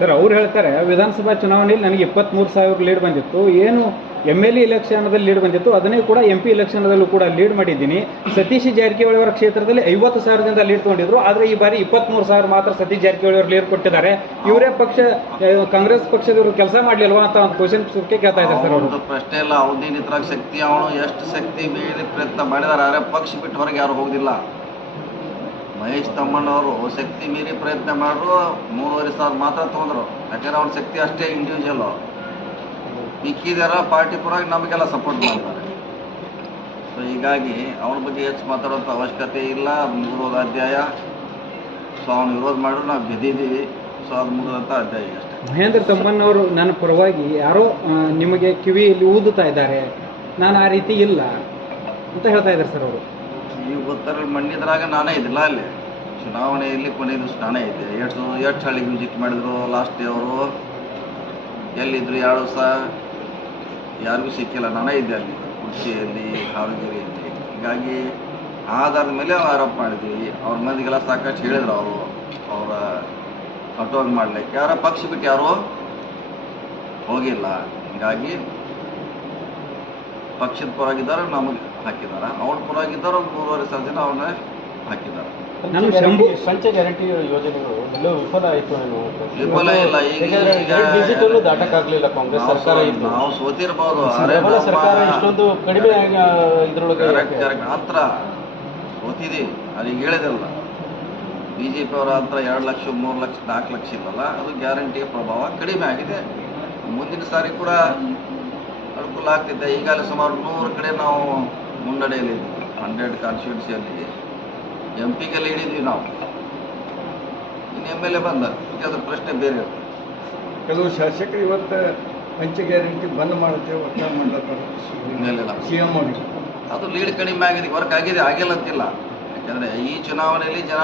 Sir, ಅವ್ರು ಹೇಳ್ತಾರೆ, ವಿಧಾನಸಭಾ ಚುನಾವಣೆಯಲ್ಲಿ ನನಗೆ ಇಪ್ಪತ್ತ್ಮೂರು ಸಾವಿರ ಲೀಡ್ ಬಂದಿತ್ತು. ಏನು ಎಂ ಎಲ್ ಎ ಇಲೆಕ್ಷನ್ದಲ್ಲಿ ಲೀಡ್ ಬಂದಿತ್ತು, ಅದನ್ನೇ ಕೂಡ ಎಂ ಪಿ ಇಲೆಕ್ಷನ್ದಲ್ಲೂ ಕೂಡ ಲೀಡ್ ಮಾಡಿದ್ದೀನಿ. ಸತೀಶ್ ಜಾರಕಿಹೊಳಿ ಅವರ ಕ್ಷೇತ್ರದಲ್ಲಿ ಐವತ್ತು ಸಾವಿರದಿಂದ ಲೀಡ್ ತಗೊಂಡಿದ್ರು, ಆದರೆ ಈ ಬಾರಿ ಇಪ್ಪತ್ತ್ಮೂರು ಸಾವಿರ ಮಾತ್ರ ಸತೀಶ್ ಜಾರಕಿಹೊಳಿ ಲೀಡ್ ಕೊಟ್ಟಿದ್ದಾರೆ. ಇವರೇ ಪಕ್ಷ ಕಾಂಗ್ರೆಸ್ ಪಕ್ಷದವರು ಕೆಲಸ ಮಾಡಲಿಲ್ವಾ ಅಂತ ಒಂದು ಕ್ವಶನ್ ಕೇಳ್ತಾ ಇದ್ದಾರೆ ಸರ್ ಅವರು. ಅವ್ರದ್ದು ಪ್ರಶ್ನೆ ಇಲ್ಲ. ಇದ್ರಾಗ ಶಕ್ತಿ, ಅವನು ಎಷ್ಟು ಶಕ್ತಿ ಪ್ರಯತ್ನ ಮಾಡಿದಾರೆ ಪಕ್ಷ ಬಿಟ್ಟು ಹೊರಗೆ ಯಾರು ಹೋಗುದಿಲ್ಲ. ತಮ್ಮಣ್ಣವರು ಶಕ್ತಿ ಮೀರಿ ಪ್ರಯತ್ನ ಮಾಡಿದ್ರು ಮೂರುವರೆ ಸಾವಿರ ಮಾತ್ರ ತೊಗೊಂಡ್ರು. ಯಾಕಂದ್ರೆ ಅವ್ರ ಶಕ್ತಿ ಅಷ್ಟೇ ಇಂಡಿವಿಜುವಲ್ ಮಿಕ್ಕಿದಾರ ಪಾರ್ಟಿ ಪರವಾಗಿ ನಮಗೆಲ್ಲ ಸಪೋರ್ಟ್ ಮಾಡ್ತಾರೆ. ಸೊ ಹೀಗಾಗಿ ಅವನ ಬಗ್ಗೆ ಹೆಚ್ಚು ಮಾತಾಡೋಂಥ ಅವಶ್ಯಕತೆ ಇಲ್ಲ. ಅದು ಮುಗಿದೋದ ಅಧ್ಯಾಯ. ಸೊ ಅವನು ವಿರೋಧ ಮಾಡಿದ್ರು ನಾವು ಗೆದ್ದಿದ್ದೀವಿ. ಸೊ ಅದು ಮುಗಿದಂಥ ಅಧ್ಯಾಯ ಅಷ್ಟೇ. ಮಹೇಂದ್ರ ತಮ್ಮಣ್ಣವರು ನನ್ನ ಪರವಾಗಿ ಯಾರೋ ನಿಮಗೆ ಕಿವಿಯಲ್ಲಿ ಊದುತ್ತಾ ಇದ್ದಾರೆ. ನಾನು ಆ ರೀತಿ ಇಲ್ಲ ಅಂತ ಹೇಳ್ತಾ ಇದ್ದಾರೆ ಸರ್ ಅವರು. ನೀವು ಗೊತ್ತಾರ ಮಣ್ಣಿದ್ರಾಗ ನಾನೇ ಇದಿಲ್ಲ ಅಲ್ಲಿ. ಚುನಾವಣೆಯಲ್ಲಿ ಕೊನೆ ದಿವಸ ನಾನೇ ಇದ್ದೆ ಎಷ್ಟು ಎಷ್ಟು ಹಳ್ಳಿಗೆ ವಿಸಿಟ್ ಮಾಡಿದ್ರು. ಲಾಸ್ಟ್ ಡೇ ಅವರು ಎಲ್ಲಿದ್ರು ಎರಡು ದಿವಸ ಯಾರಿಗೂ ಸಿಕ್ಕಿಲ್ಲ. ನಾನೇ ಇದ್ದೆ ಅಲ್ಲಿ, ಕುರ್ಚಿಯಲ್ಲಿ ಹಾವೇರಿಯಲ್ಲಿ ಹೀಗಾಗಿ ಆಧಾರದ ಮೇಲೆ ಆರೋಪ ಮಾಡಿದ್ವಿ. ಅವ್ರ ಮಂದಿಗೆಲ್ಲ ಸಾಕಷ್ಟು ಹೇಳಿದ್ರು ಅವರು. ಅವರ ಕಟೋಗ್ ಮಾಡ್ಲಿಕ್ಕೆ. ಯಾರ ಪಕ್ಷ ಬಿಟ್ಟು ಯಾರು ಹೋಗಿಲ್ಲ. ಹೀಗಾಗಿ ಪಕ್ಷದ ಪರವಾಗಿದ್ದಾರೆ, ನಮಗೆ ಹಾಕಿದ್ದಾರೆ. ಅವ್ರ ಪರವಾಗಿದ್ದಾರೆ ಮೂರುವರೆ ಸಾವಿರ ಜನ ಹಾಕಿದ್ದಾರೆ ನಾನು ಶಂಭು ಪಂಚ ಗ್ಯಾರಂಟಿ ಯೋಜನೆಗಳು ಎಲ್ಲೋ ವಿಫಲ ಆಯಿತು ಏನು ವಿಫಲ ಇಲ್ಲ ಈಗ ಅನ್ನು ದಾಟಕ್ಕಾಗ್ಲಿಲ್ಲ ಕಾಂಗ್ರೆಸ್ ನಾವು ಸರ್ಕಾರ ಇತ್ತು ನಾವು ಸೋತಿರ್ಬೋದು ಪ್ರಬಲ ಸರ್ಕಾರ ಇಷ್ಟೊಂದು ಕಡಿಮೆ ಇದ್ರೊಳಗೆ ಕರೆಕ್ಟ್ ಕರೆಕ್ಟ್. ಹತ್ರ ಸೋತಿದ್ದೀವಿ ಅದೀಗ ಹೇಳಿದಲ್ಲ. ಬಿ ಜೆ ಪಿ ಅವರ ಹತ್ರ ಎರಡು ಲಕ್ಷ ಮೂರು ಲಕ್ಷ ನಾಲ್ಕು ಲಕ್ಷ ಇಲ್ಲಲ್ಲ ಅದು ಗ್ಯಾರಂಟಿಯ ಪ್ರಭಾವ ಕಡಿಮೆ ಆಗಿದೆ. ಮುಂದಿನ ಸಾರಿ ಕೂಡ ಅನುಕೂಲ ಆಗ್ತಿದೆ. ಈಗಾಗಲೇ ಸುಮಾರು ನೂರು ಕಡೆ ನಾವು ಮುನ್ನಡೆಯಲ್ಲಿ ಹಂಡ್ರೆಡ್ ಕಾನ್ಸ್ಟಿಟ್ಯೂನ್ಸಿಯಲ್ಲಿ ಎಂ ಕೆಲ್ಲ ಹಿಡಿದ್ವಿ ನಾವು. ಇನ್ನು ಎಂ ಎಲ್ ಎ ಬಂದ ಈಗ ಅದ್ರ ಪ್ರಶ್ನೆ ಬೇರೆ ಇರ್ತದೆ ಕೆಲವು ಶಾಸಕರು ಇವತ್ತು ಪಂಚ ಗ್ಯಾರಂಟಿ ಬಂದ್ ಮಾಡುತ್ತೇವೆ ಒತ್ತಾಯ ಮೇಲೆಲ್ಲ ಸಿ ಎಂ ಅದು ಲೀಡ್ ಕಡಿಮೆ ಆಗಿದೆ ವರ್ಕ್ ಆಗಿದೆ ಆಗಿಲ್ಲ ಅಂತಿಲ್ಲ. ಯಾಕಂದ್ರೆ ಈ ಚುನಾವಣೆಯಲ್ಲಿ ಜನ